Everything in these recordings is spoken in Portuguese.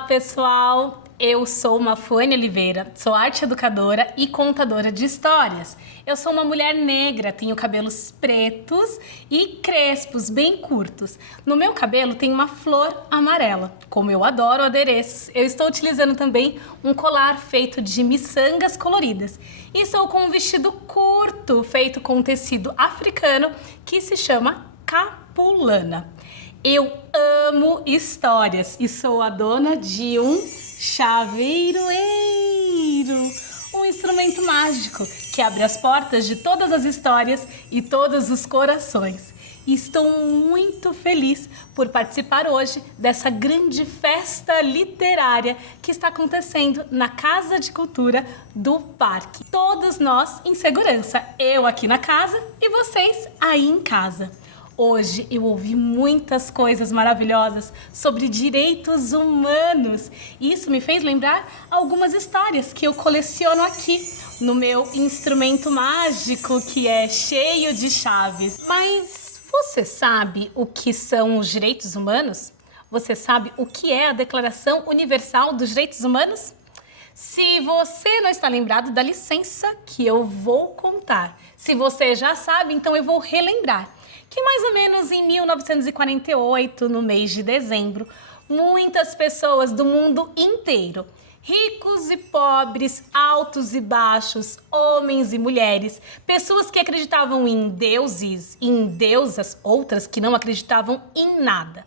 Olá, pessoal! Eu sou Mafane Oliveira, sou arte educadora e contadora de histórias. Eu sou uma mulher negra, tenho cabelos pretos e crespos, bem curtos. No meu cabelo tem uma flor amarela. Como eu adoro adereços, eu estou utilizando também um colar feito de miçangas coloridas. E estou com um vestido curto, feito com tecido africano, que se chama capulana. Eu amo histórias e sou a dona de um chaveiroeiro, um instrumento mágico que abre as portas de todas as histórias e todos os corações. E estou muito feliz por participar hoje dessa grande festa literária que está acontecendo na Casa de Cultura do Parque. Todos nós em segurança, eu aqui na casa e vocês aí em casa. Hoje eu ouvi muitas coisas maravilhosas sobre direitos humanos. Isso me fez lembrar algumas histórias que eu coleciono aqui no meu instrumento mágico que é cheio de chaves. Mas você sabe o que são os direitos humanos? Você sabe o que é a Declaração Universal dos Direitos Humanos? Se você não está lembrado, dá licença que eu vou contar. Se você já sabe, então eu vou relembrar. Que mais ou menos em 1948, no mês de dezembro, muitas pessoas do mundo inteiro, ricos e pobres, altos e baixos, homens e mulheres, pessoas que acreditavam em deuses, em deusas, outras que não acreditavam em nada,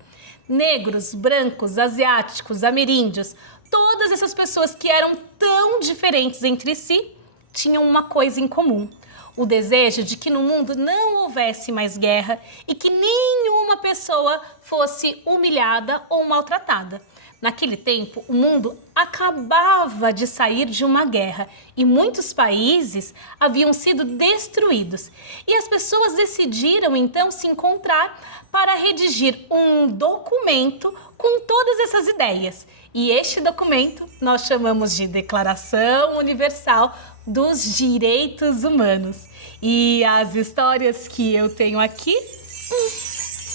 negros, brancos, asiáticos, ameríndios, todas essas pessoas que eram tão diferentes entre si, tinham uma coisa em comum. O desejo de que no mundo não houvesse mais guerra e que nenhuma pessoa fosse humilhada ou maltratada. Naquele tempo, o mundo acabava de sair de uma guerra e muitos países haviam sido destruídos. E as pessoas decidiram então se encontrar para redigir um documento com todas essas ideias. E este documento nós chamamos de Declaração Universal dos Direitos Humanos. E as histórias que eu tenho aqui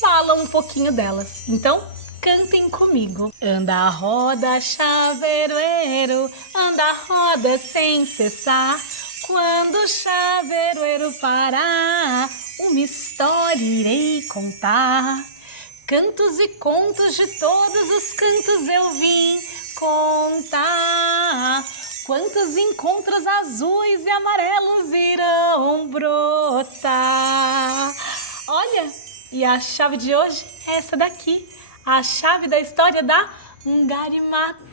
falam um pouquinho delas. Então, cantem comigo. Anda a roda, chaveiroeiro, anda a roda sem cessar. Quando o chaveiroeiro parar, uma história irei contar. Cantos e contos de todos os cantos eu vim contar. Quantos encontros azuis e amarelos irão brotar? Olha, e a chave de hoje é essa daqui, a chave da história da Ungari Maathai.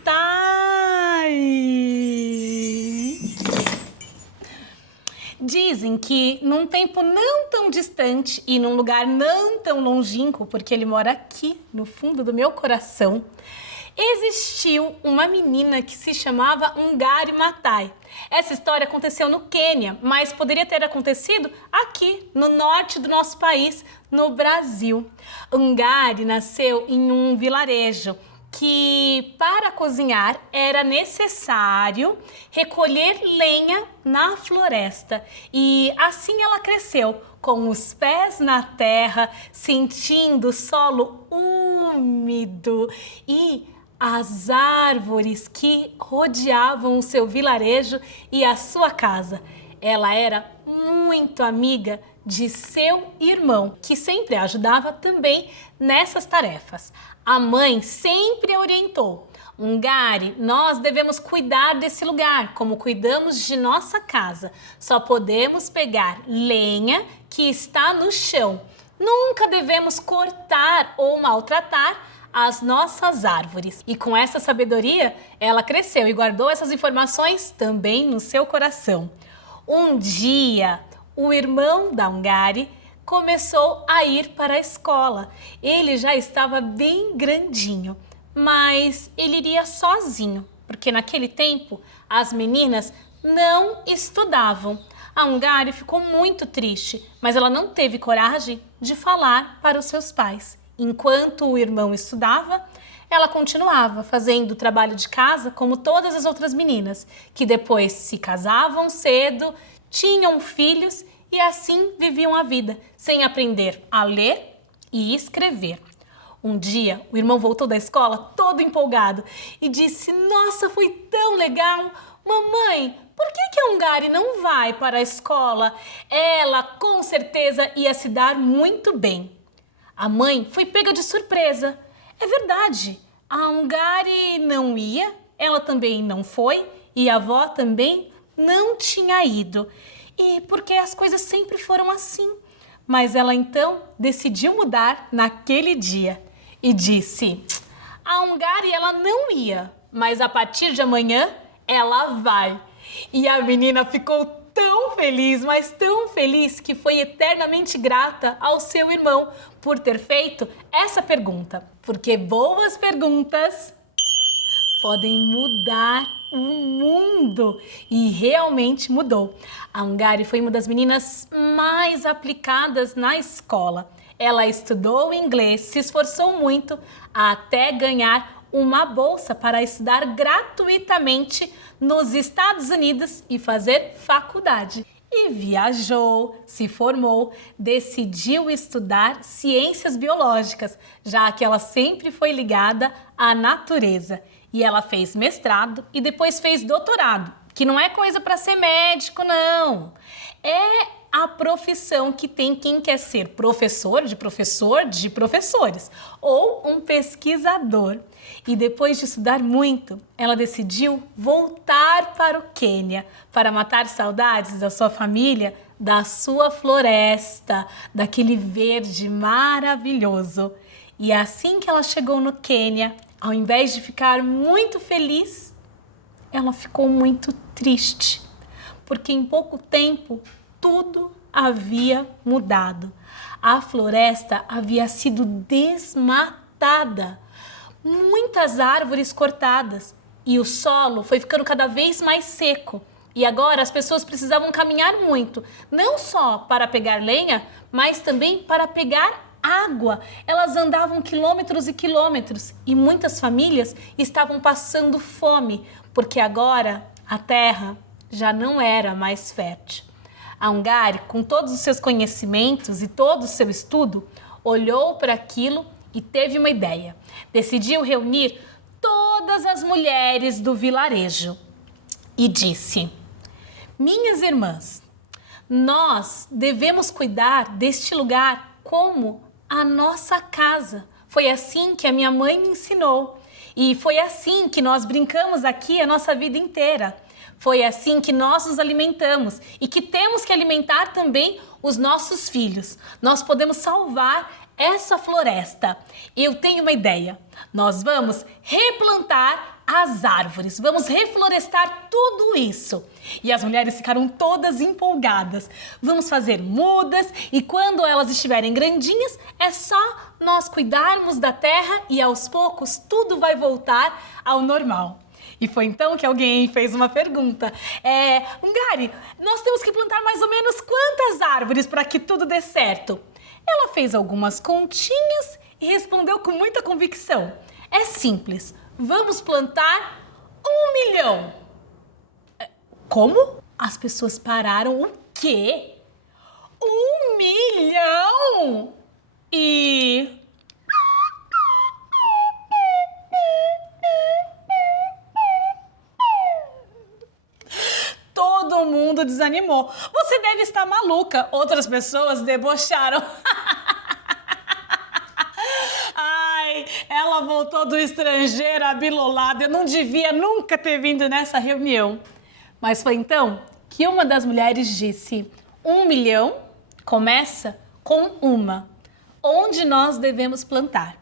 Dizem que num tempo não tão distante e num lugar não tão longínquo, porque ele mora aqui no fundo do meu coração, existiu uma menina que se chamava Ungari Maathai. Essa história aconteceu no Quênia, mas poderia ter acontecido aqui, no norte do nosso país, no Brasil. Ungari nasceu em um vilarejo que, para cozinhar, era necessário recolher lenha na floresta. E assim ela cresceu, com os pés na terra, sentindo o solo úmido e as árvores que rodeavam o seu vilarejo e a sua casa. Ela era muito amiga de seu irmão, que sempre a ajudava também nessas tarefas. A mãe sempre a orientou: Ungari, nós devemos cuidar desse lugar como cuidamos de nossa casa. Só podemos pegar lenha que está no chão. Nunca devemos cortar ou maltratar as nossas árvores. E com essa sabedoria, ela cresceu e guardou essas informações também no seu coração. Um dia, o irmão da Ungari começou a ir para a escola. Ele já estava bem grandinho, mas ele iria sozinho, porque naquele tempo as meninas não estudavam. A Ungari ficou muito triste, mas ela não teve coragem de falar para os seus pais. Enquanto o irmão estudava, ela continuava fazendo o trabalho de casa como todas as outras meninas, que depois se casavam cedo, tinham filhos e assim viviam a vida, sem aprender a ler e escrever. Um dia, o irmão voltou da escola todo empolgado e disse: "Nossa, foi tão legal! Mamãe, por que a Hungary não vai para a escola? Ela com certeza ia se dar muito bem." A mãe foi pega de surpresa. É verdade, a Hungary não ia, ela também não foi e a avó também não tinha ido. E porque as coisas sempre foram assim. Mas ela então decidiu mudar naquele dia e disse: "A Hungary ela não ia, mas a partir de amanhã ela vai." E a menina ficou tão feliz, mas tão feliz, que foi eternamente grata ao seu irmão por ter feito essa pergunta. Porque boas perguntas podem mudar o mundo. E realmente mudou. A Hungary foi uma das meninas mais aplicadas na escola. Ela estudou inglês, se esforçou muito até ganhar uma bolsa para estudar gratuitamente nos Estados Unidos e fazer faculdade. E viajou, se formou, decidiu estudar ciências biológicas, já que ela sempre foi ligada à natureza. E ela fez mestrado e depois fez doutorado, que não é coisa para ser médico, não. É a profissão que tem quem quer ser professor de professores ou um pesquisador. E depois de estudar muito, ela decidiu voltar para o Quênia para matar saudades da sua família, da sua floresta, daquele verde maravilhoso. E assim que ela chegou no Quênia, ao invés de ficar muito feliz, ela ficou muito triste, porque em pouco tempo tudo havia mudado. A floresta havia sido desmatada, muitas árvores cortadas e o solo foi ficando cada vez mais seco. E agora as pessoas precisavam caminhar muito, não só para pegar lenha, mas também para pegar água. Elas andavam quilômetros e quilômetros e muitas famílias estavam passando fome, porque agora a terra já não era mais fértil. A Hungary, com todos os seus conhecimentos e todo o seu estudo, olhou para aquilo e teve uma ideia. Decidiu reunir todas as mulheres do vilarejo e disse: "Minhas irmãs, nós devemos cuidar deste lugar como a nossa casa. Foi assim que a minha mãe me ensinou. E foi assim que nós brincamos aqui a nossa vida inteira. Foi assim que nós nos alimentamos e que temos que alimentar também os nossos filhos. Nós podemos salvar essa floresta. Eu tenho uma ideia. Nós vamos replantar as árvores, vamos reflorestar tudo isso." E as mulheres ficaram todas empolgadas. "Vamos fazer mudas e quando elas estiverem grandinhas, é só nós cuidarmos da terra e aos poucos tudo vai voltar ao normal." E foi então que alguém fez uma pergunta. "Hungary, nós temos que plantar mais ou menos quantas árvores para que tudo dê certo?" Ela fez algumas continhas e respondeu com muita convicção: "É simples, vamos plantar 1 milhão." Como? As pessoas pararam. O quê? 1 milhão? E... todo mundo desanimou. "Você deve estar maluca." Outras pessoas debocharam. "Ai, ela voltou do estrangeiro abilolada. Eu não devia nunca ter vindo nessa reunião." Mas foi então que uma das mulheres disse: 1 milhão começa com uma. Onde nós devemos plantar?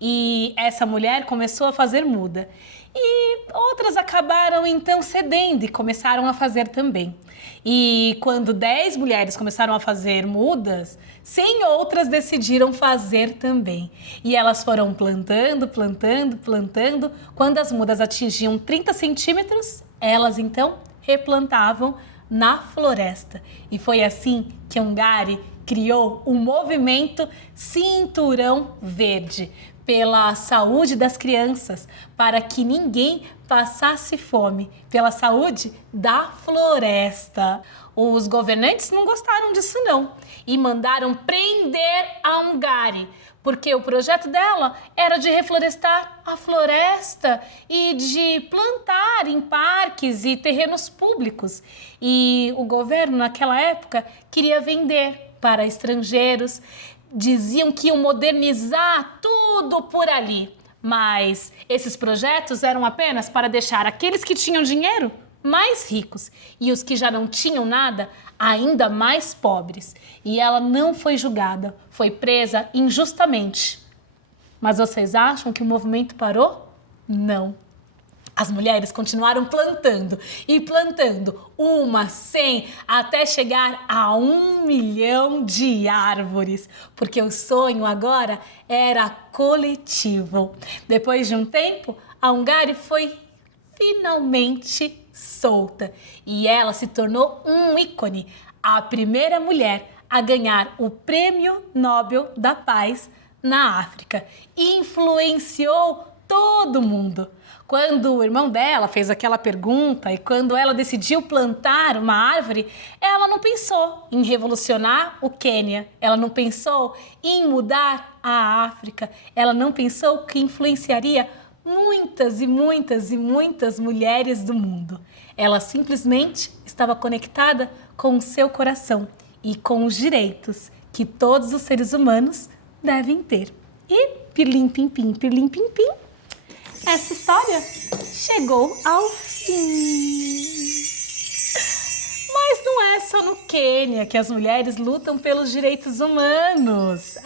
E essa mulher começou a fazer muda. E outras acabaram então cedendo e começaram a fazer também. E quando 10 mulheres começaram a fazer mudas, 100 outras decidiram fazer também. E elas foram plantando, plantando, plantando. Quando as mudas atingiam 30 centímetros, elas então replantavam na floresta. E foi assim que a Hungary criou o movimento Cinturão Verde, pela saúde das crianças, para que ninguém passasse fome, pela saúde da floresta. Os governantes não gostaram disso não e mandaram prender a Ungari, porque o projeto dela era de reflorestar a floresta e de plantar em parques e terrenos públicos. E o governo, naquela época, queria vender para estrangeiros. Diziam que iam modernizar tudo por ali. Mas esses projetos eram apenas para deixar aqueles que tinham dinheiro mais ricos e os que já não tinham nada ainda mais pobres. E ela não foi julgada, foi presa injustamente. Mas vocês acham que o movimento parou? Não. As mulheres continuaram plantando e plantando, 100, até chegar a 1 milhão de árvores, porque o sonho agora era coletivo. Depois de um tempo, a Ungari foi finalmente solta e ela se tornou um ícone, a primeira mulher a ganhar o Prêmio Nobel da Paz na África e influenciou todo mundo. Quando o irmão dela fez aquela pergunta e quando ela decidiu plantar uma árvore, ela não pensou em revolucionar o Quênia, ela não pensou em mudar a África, ela não pensou que influenciaria muitas e muitas e muitas mulheres do mundo. Ela simplesmente estava conectada com o seu coração e com os direitos que todos os seres humanos devem ter. E pirlim-pim-pim, pirlim-pim-pim, essa história chegou ao fim. Mas não é só no Quênia que as mulheres lutam pelos direitos humanos.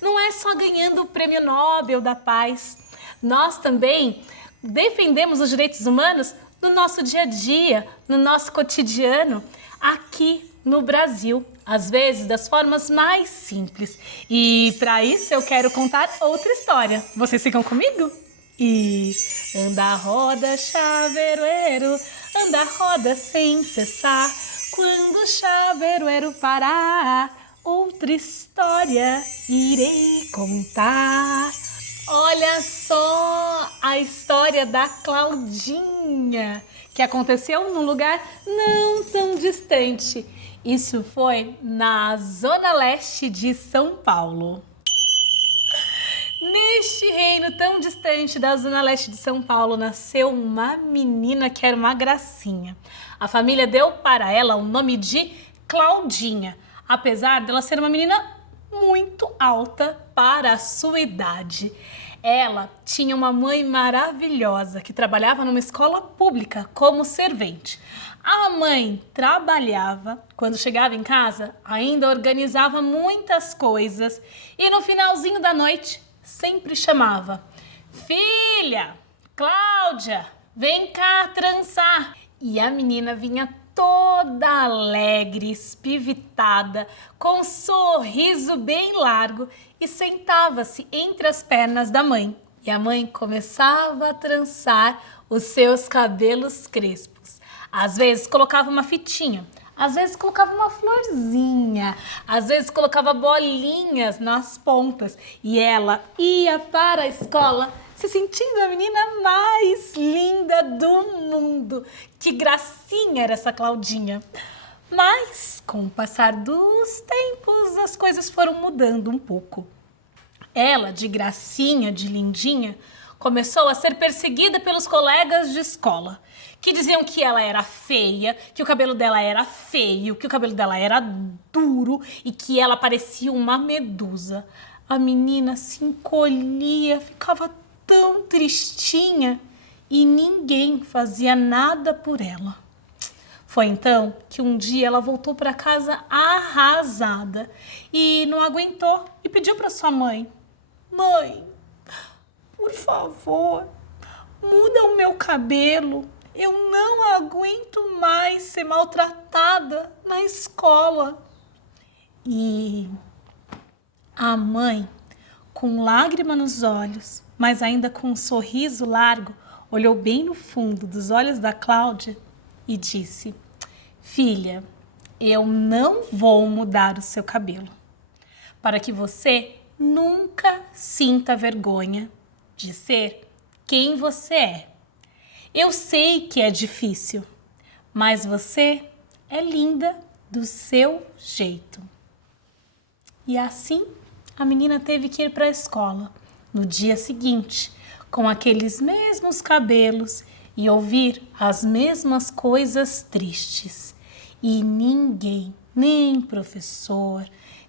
Não é só ganhando o Prêmio Nobel da Paz. Nós também defendemos os direitos humanos no nosso dia a dia, no nosso cotidiano, aqui no Brasil, às vezes das formas mais simples. E para isso eu quero contar outra história. Vocês ficam comigo? E anda roda, chaveiroeiro, anda roda sem cessar. Quando o chaveiroeiro parar, outra história irei contar. Olha só a história da Claudinha, que aconteceu num lugar não tão distante. Isso foi na Zona Leste de São Paulo. Neste reino tão distante da Zona Leste de São Paulo, nasceu uma menina que era uma gracinha. A família deu para ela o nome de Claudinha, apesar dela ser uma menina muito alta para a sua idade. Ela tinha uma mãe maravilhosa que trabalhava numa escola pública como servente. A mãe trabalhava, quando chegava em casa, ainda organizava muitas coisas e no finalzinho da noite sempre chamava: filha, Cláudia, vem cá trançar. E a menina vinha toda alegre, espivitada, com um sorriso bem largo e sentava-se entre as pernas da mãe. E a mãe começava a trançar os seus cabelos crespos. Às vezes colocava uma fitinha, às vezes colocava uma florzinha, às vezes colocava bolinhas nas pontas e ela ia para a escola se sentindo a menina mais linda do mundo. Que gracinha era essa Claudinha! Mas, com o passar dos tempos, as coisas foram mudando um pouco. Ela, de gracinha, de lindinha, começou a ser perseguida pelos colegas de escola, que diziam que ela era feia, que o cabelo dela era feio, que o cabelo dela era duro e que ela parecia uma medusa. A menina se encolhia, ficava tão tristinha e ninguém fazia nada por ela. Foi então que um dia ela voltou para casa arrasada e não aguentou e pediu para sua mãe: mãe, por favor, muda o meu cabelo. Eu não aguento mais ser maltratada na escola. E a mãe, com lágrima nos olhos, mas ainda com um sorriso largo, olhou bem no fundo dos olhos da Cláudia e disse: filha, eu não vou mudar o seu cabelo, para que você nunca sinta vergonha de ser quem você é. Eu sei que é difícil, mas você é linda do seu jeito. E assim, a menina teve que ir para a escola no dia seguinte, com aqueles mesmos cabelos e ouvir as mesmas coisas tristes. E ninguém, nem professor,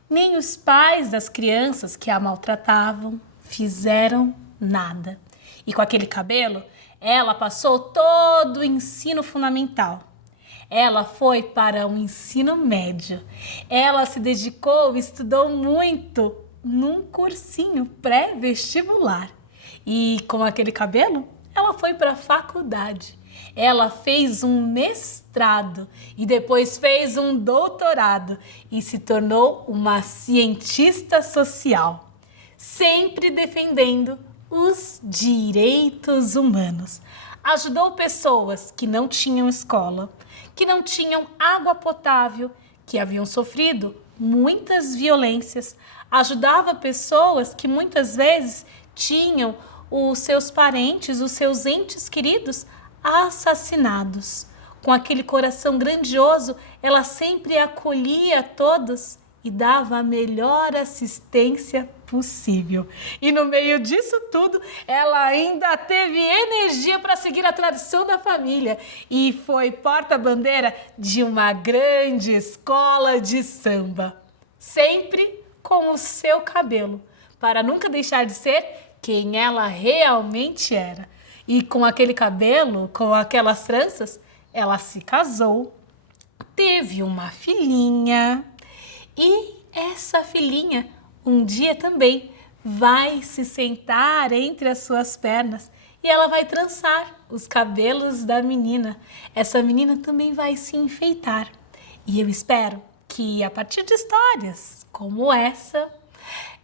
nem os pais das crianças que a maltratavam, fizeram nada. E com aquele cabelo, ela passou todo o ensino fundamental. Ela foi para o ensino médio. Ela se dedicou e estudou muito num cursinho pré-vestibular. E com aquele cabelo, ela foi para a faculdade. Ela fez um mestrado e depois fez um doutorado e se tornou uma cientista social, sempre defendendo os direitos humanos. Ajudou pessoas que não tinham escola, que não tinham água potável, que haviam sofrido muitas violências. Ajudava pessoas que muitas vezes tinham os seus parentes, os seus entes queridos assassinados. Com aquele coração grandioso, ela sempre acolhia todos e dava a melhor assistência possível. E no meio disso tudo, ela ainda teve energia para seguir a tradição da família e foi porta-bandeira de uma grande escola de samba. Sempre com o seu cabelo, para nunca deixar de ser quem ela realmente era. E com aquele cabelo, com aquelas tranças, ela se casou, teve uma filhinha e essa filhinha um dia também vai se sentar entre as suas pernas e ela vai trançar os cabelos da menina. Essa menina também vai se enfeitar. E eu espero que a partir de histórias como essa,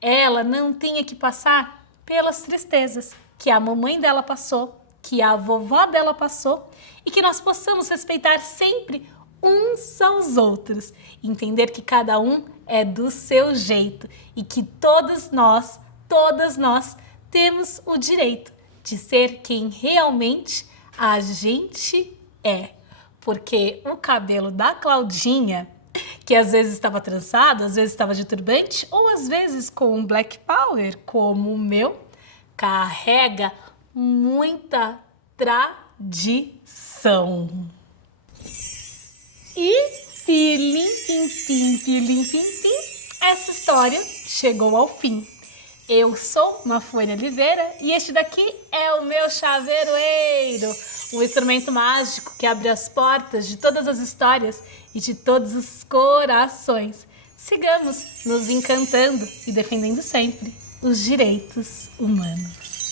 ela não tenha que passar pelas tristezas que a mamãe dela passou, que a vovó dela passou e que nós possamos respeitar sempre uns aos outros, entender que cada um é do seu jeito e que todas nós temos o direito de ser quem realmente a gente é. Porque o cabelo da Claudinha, que às vezes estava trançado, às vezes estava de turbante ou às vezes com um black power como o meu, carrega muita tradição. E pilim, pim, essa história chegou ao fim. Eu sou Mafônia Oliveira e este daqui é o meu chaveiroeiro, um instrumento mágico que abre as portas de todas as histórias e de todos os corações. Sigamos nos encantando e defendendo sempre os direitos humanos.